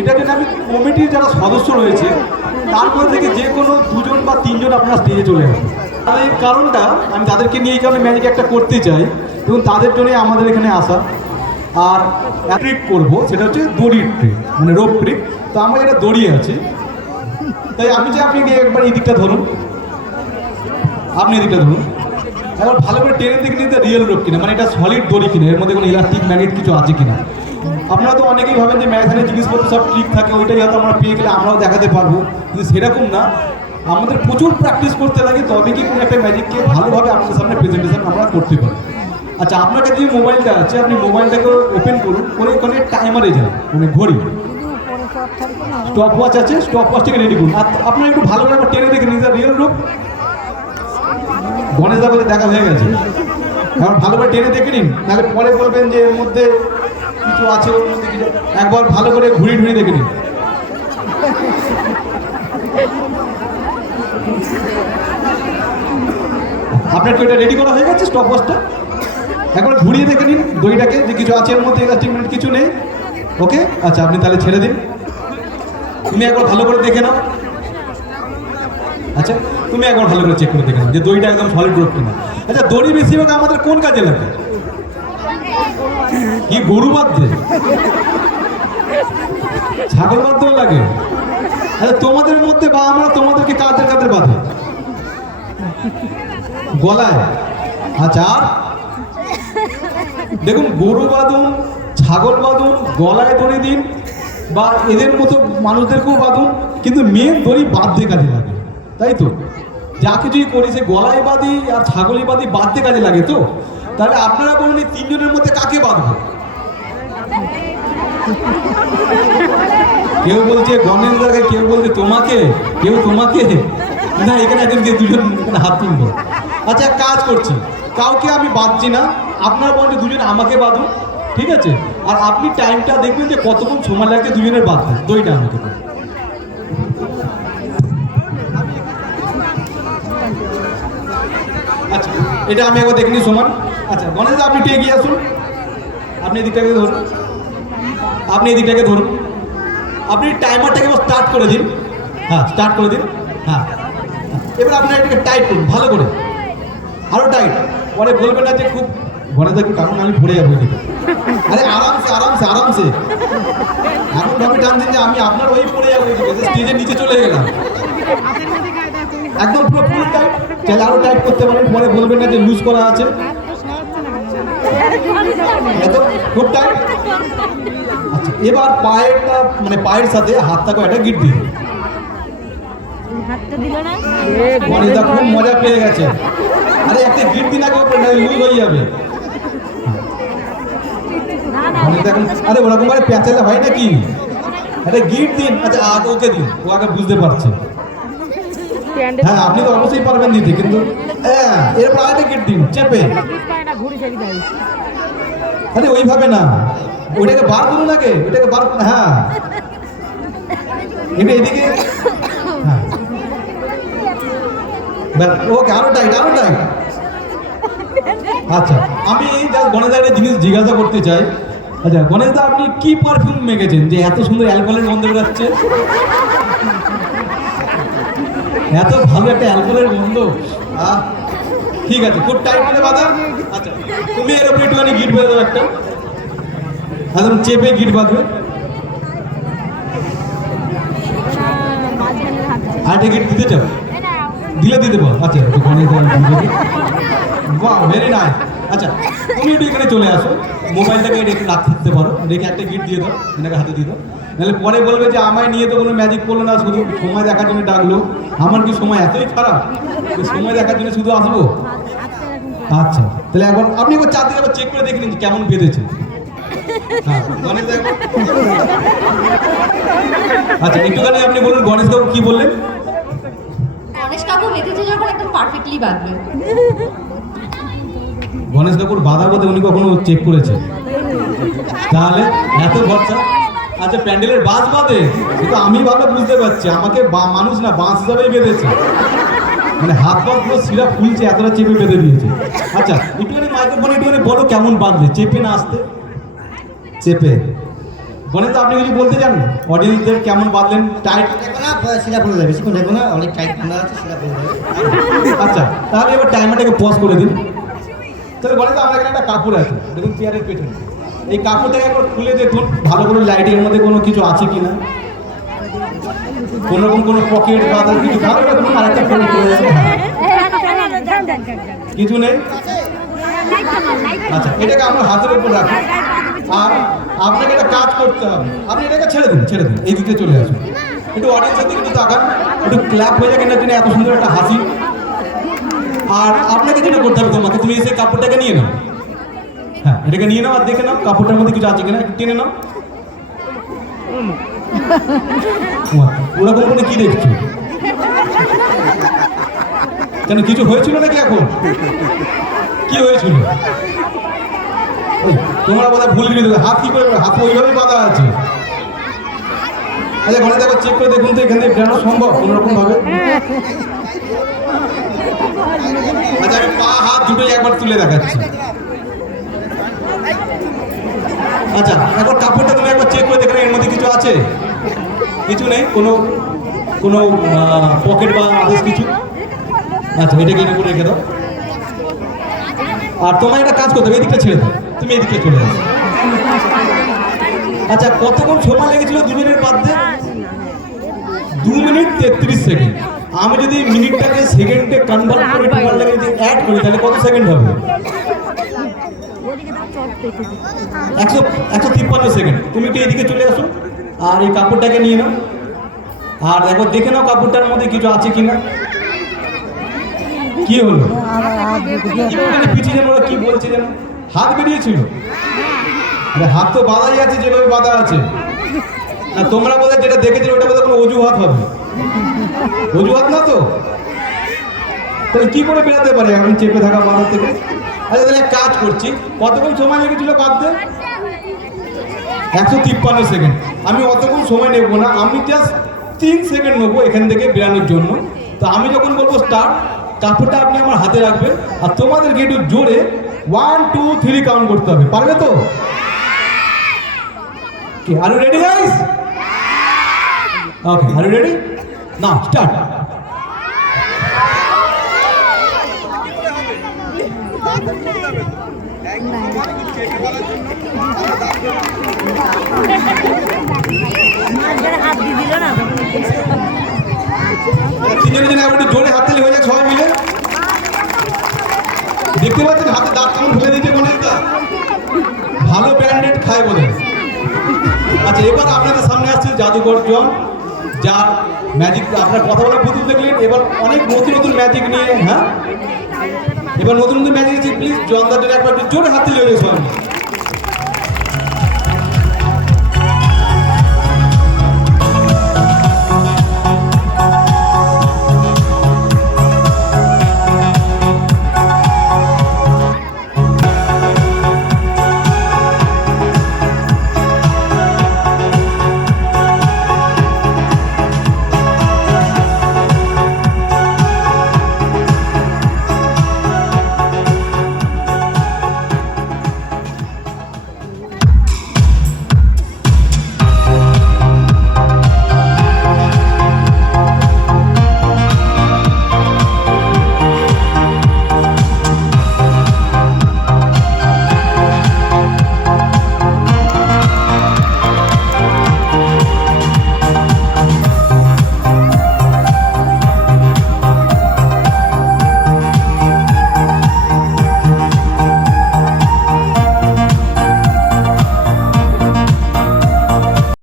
এটার জন্য আমি কমিটির যারা সদস্য রয়েছে তারপর থেকে যে কোনো 2 জন বা 3 জন আপনারা স্টেজে চলে আসুন। আর এই কারণটা আমি তাদেরকে নিয়ে এই কারণে ম্যাজিক একটা করতে চাই এবং তাদের জন্যই আমাদের এখানে আসা। আর ট্রিক করবো সেটা হচ্ছে দড়ির ট্রিক, মানে রোপ ট্রিক। তো আমার এটা দড়ি আছে, তাই আমি চাই আপনি একবার এই দিকটা ধরুন, আপনি এদিকটা ধরুন, এবার ভালো করে টেনে দেখে নিতে রিয়েল রোপ কিনা, মানে এটা সলিড দড়ি কিনা, এর মধ্যে কোনো ইলাস্টিক ম্যাগনেট কিছু আছে কিনা। আপনারা তো অনেকেই ভাবেন যে ম্যারাথনের জিনিসপত্র সব ঠিক থাকে, ওইটাই হয়তো আমরা পেয়ে গেলে আমরাও দেখাতে পারবো, কিন্তু সেরকম না। আমাদের প্রচুর প্র্যাকটিস করতে লাগে, তবে কি কোনো একটা ম্যাজিককে ভালোভাবে আপনাদের সামনে প্রেজেন্টেশন আমরা করতে পারি। আচ্ছা, আপনার কাছে যে মোবাইলটা আছে, আপনি মোবাইলটাকে ওপেন করুন, করে ওখানে টাইমারে যান, মানে ঘড়ি, স্টপ ওয়াচ আছে, স্টপ ওয়াচটাকে রেডি করুন। আর আপনারা একটু ভালো করে টেনে দেখে নিজের রিয়েল রূপ। গণেশ দা বলে দেখা হয়ে গেছে, এখন ভালো করে টেনে দেখে নিন, নাহলে পরে বলবেন যে এর মধ্যে কিছু আছে, ওর মধ্যে কিছু। একবার ভালো করে ঘুরিয়ে ঘুরিয়ে দেখে নিন। আপনার কি এটা রেডি করা হয়ে গেছে স্টপ ওয়াচটা? একবার ঘুরিয়ে দেখে নিন দড়িটাকে, যে কিছু আছে এর মধ্যে, ইলাস্টিক মিনিট কিছু নেই। ওকে, আচ্ছা আপনি তাহলে ছেড়ে দিন। তুমি একবার ভালো করে দেখে নাও। আচ্ছা, তুমি একবার ভালো করে চেক করে দেখে নাও যে দড়িটা একদম সলিড রোপ কিনা। আচ্ছা, দড়ি বেশিরভাগ আমাদের কোন কাজে লাগে? কি গরু বাঁধতে, ছাগল বাঁধতেও লাগে? আচ্ছা, তোমাদের মধ্যে বা আমরা তোমাদেরকে কাদের কাদের বাঁধে? গলায়। আচ্ছা, আর দেখুন, গরু বাঁধুন, ছাগল বাঁধুন, গলায় দড়ি দিন, বা এদের মতো মানুষদেরকেও বাঁধুন, কিন্তু মেন দড়ি বাঁধতে কাজে লাগে, তাই তো? যা কিছুই করি সে গলায় বাঁধি আর ছাগলি বাঁধি, বাঁধতে কাজে লাগে। তো তাহলে আপনারা বলুন, এই 3 জনের মধ্যে কাকে বাঁধবো? কেউ বলছে গণেশ দাকে, কেউ বলছে তোমাকে, কেউ তোমাকে। না, এখানে একজনকে 2 জন হাত তুলবো। আচ্ছা, কাজ করছি, কাউকে আমি বাঁধছি না, আপনারা বলছেন 2 জন আমাকে বাঁধুন, ঠিক আছে? আর আপনি টাইমটা দেখবেন যে কতক্ষণ সময় লাগছে 2 জনের বাঁধতে, দইটা আমাকে। আচ্ছা, এটা আমি একবার দেখিনি সমান। আচ্ছা গণেশ দা, আপনি একটু এগিয়ে আসুন, আপনি এদিকটাকে ধরুন, আপনি এদিকটাকে ধরুন, আপনি টাইমারটাকে স্টার্ট করে দিন। হ্যাঁ, স্টার্ট করে দিন। হ্যাঁ, এবার আপনার এটাকে টাইট করুন ভালো করে, আরও টাইট। পরে বলবেন না যে খুব গণেশ দা একটু টানুন, আমি পড়ে যাবো এদিকে। আরে আরামসে আরামসে আরামসে, এমন ভাবে টানছেন যে আমি আপনার ওই পড়ে যাবো এদিকে, স্টেজের নিচে চলে গেলাম। একদম পুরো ফুল টাইট, চাইলে আরো টাইট করতে পারেন, পরে বলবেন না যে লুজ করা আছে। এত খুব টাইট। আচ্ছা, এবার পায়েরটা, মানে পায়ের সাথে হাতটাকে একটা গিট দিন। গণেশদা খুব মজা পেয়ে গেছে। আরে একটা গিট দিন আগে, উপরে লুজ হয়ে যাবে। আরে ওরকম ভাবে পেঁচালে হয় নাকি? একটা গিট দিন। আচ্ছা, আগে ওকে দিন, ও আগে বুঝতে পারছে। হ্যাঁ, আপনি তো অবশ্যই পারবেন দিতে, কিন্তু হ্যাঁ, এরপর আরেকটা গিট দিন চেপে। আরে ওইভাবে না, ওইটাকে বার করুন আগে, ওইটাকে বার। হ্যাঁ, এদিকে। হ্যাঁ, ওকে, আরো টাইট, আরো টাইট। আচ্ছা, আমি জাস্ট গণেশ দা একটা জিনিস জিজ্ঞাসা করতে চাই। আচ্ছা গণেশ দা, আপনি কি পারফিউম মেখেছেন যে এত সুন্দর অ্যালকোহলের গন্ধ বেরোচ্ছে? এত ভালো একটা অ্যালকোহলের গন্ধ। ঠিক আছে, খুব টাইট করে বাঁধা। আচ্ছা, তুমি এর উপরে একটুখানি গিট বেঁধে দাও একটা, একদম চেপে গিট বাঁধবে। আরেকটা গিট দিতে চাও? দিলে দিতে পারো। আচ্ছা, একটু গণেশ দা, বাহ, ভেরি নাইস। আচ্ছা, তুমি একটু এখানে চলে আসো, মোবাইলটাকে রেখে রাখতে পারো, রেখে একটা গিট দিয়ে দাও, এনাকে হাতে দিয়ে দাও। নাহলে পরে বলবে যে আমায় নিয়ে তো কোনো ম্যাজিক করলো না, শুধু সময় দেখার জন্য ডাকলো। আমার কি সময় এতই খারাপ, সময় দেখার জন্য শুধু আসবো? আচ্ছা, তাহলে একবার আপনি একবার চার দিকে চেক করে দেখে নিন কেমন বেঁধেছে। হ্যাঁ, গণেশ দা। আচ্ছা, একটুখানি আপনি বলুন গণেশ বাবু কি বললেন? গণেশ কাকু বেঁধেছে যখন একদম পারফেক্টলি বাঁধবে। গণেশ কাকুর বাধা বোধে উনি কখনো চেক করেছে? তাহলে এত ভরসা। আচ্ছা, প্যান্ডেলের বাঁশ বাঁধে, কিন্তু আমি ভালো বুঝতে পারছি, আমাকে মানুষ না বাঁশ হিসাবেই বেঁধেছে, মানে হাত পা পুরো শিরা ফুলছে, এতটা চেপে বেঁধে দিয়েছে। আচ্ছা, একটুখানি মাইক্রোফোনে একটুখানি বলো কেমন বাঁধলে, চেপে না আসতে? চেপে। গণেশ আপনি কিছু বলতে চান অডিয়েন্সদের কেমন বাঁধলেন টাইট? সেটা বলে দেবে, বেশিক্ষণ দেখবো না, অনেক টাইট ঠান্ডা আছে, সেটা বলে দেবে। আচ্ছা তাহলে এবার টাইমারটাকে পজ করে দিন। তাহলে গণেশ আমরা এখানে একটা কাপড় আছে দেখুন চেয়ারের পেছনে, এই কাপড়টাকে একবার খুলে দেখুন ভালো করে লাইটের মধ্যে কোনো কিছু আছে কি না, কোনো রকম কোনো পকেট বা আদার কিছু ভালো দেখুন আর একটা ফোন করে যাবে। কিছু নেই। আচ্ছা এটাকে আমরা হাতের উপর রাখি আর আপনাকে একটা কাজ করতে হবে, আপনি এটাকে ছেড়ে দিন এই দিকে চলে আসুন, একটু অডিয়েন্সের দিকে একটু তাকান, একটু ক্ল্যাপ হয়ে যাক এটার জন্য এত সুন্দর একটা হাসি। আর আপনাকে যেটা করতে হবে তোমাকে, তুমি এসে কাপড়টাকে নিয়ে নাও, হ্যাঁ এটাকে নিয়ে নাও আর দেখে নাও কাপড়টার মধ্যে কিছু আছে কিনা, একটু টেনে নাও। ওরকম করে কি দেখছো? কেন কিছু হয়েছিল নাকি এখন? কি হয়েছিল? তোমরা বোধহয় ভুল করে দেবে, হাত কি করে, হাত ওইভাবেই বাঁধা আছে। আচ্ছা ঘরে দেখো চেক করে দেখুন তো এখান থেকে বেরোনো সম্ভব কোনো রকম ভাবে। আচ্ছা আমি পা হাত দুটোই একবার তুলে দেখাচ্ছি। আচ্ছা একবার কাপড়টা তুমি একবার চেক করে দেখো এর মধ্যে কিছু আছে, কিছু নেই, কোনো কোনো পকেট বা আদার্স কিছু। আচ্ছা এটাকে এর উপরে রেখে দাও আর তোমার একটা কাজ করতে হবে, এদিকটা ছেড়ে দাও, তুমি এদিকে চলে আসো। আচ্ছা কতক্ষণ সময় লেগেছিল দুজনের বাদে? 2 মিনিট 33 সেকেন্ড। আমি যদি মিনিটটাকে সেকেন্ডে কনভার্ট করে তোমার লাগে যদি অ্যাড করি তাহলে কত সেকেন্ড হবে? 153 সেকেন্ড। তুমি একটু এদিকে চলে আসো আর এই কাপড়টাকে নিয়ে নাও আর একবার দেখে নাও কাপড়টার মধ্যে কিছু আছে কিনা। কি হলো? পিছিয়ে যেন ওরা কি বলছে যেন হাত বেরিয়েছিল? আরে হাত তো বাঁধাই আছে যেভাবে বাঁধা আছে, আর তোমরা বোধহয় যেটা দেখেছো ওটা বোধহয় কোনো অজুহাত হবে, অজুহাত না তো? তাহলে কি করে বেরোতে পারে এখন চেপে থাকা বাঁধা থেকে? আচ্ছা তাহলে এক কাজ করছি, কতক্ষণ সময় লেগেছিল বাঁধতে? 153 সেকেন্ড। আমি অতক্ষণ সময় নেব না, আমি জাস্ট 3 সেকেন্ড নেবো এখান থেকে বেরানোর জন্য। তো আমি যখন বলবো স্টার্ট, কাপড়টা আপনি আমার হাতে রাখবেন আর তোমাদেরকে একটু জোরে 1 2 3 কাউন্ট করতে হবে, পারবে তো? Are you ready guys? Okay are you ready? Now start. তিনজনের জন্য একটু জোরে হাত তালি হয়ে যাক সবাই মিলে। দেখতে পাচ্ছেন হাতে দাঁত কেমন ফেলে দিয়েছে গণেশদা, ভালো ব্র্যান্ডেড খায় বলে। আচ্ছা এবার আপনাদের সামনে আসছে জাদুঘর জন, যার ম্যাজিক আপনার কথা বলা পুতুল দেখলেন, এবার অনেক নতুন নতুন ম্যাজিক নিয়ে, হ্যাঁ এবার নতুন নতুন ম্যাজিক আছে। প্লিজ জনদার জন্য একবার একটু জোরে হাত তালি হয়ে যাক সবাই।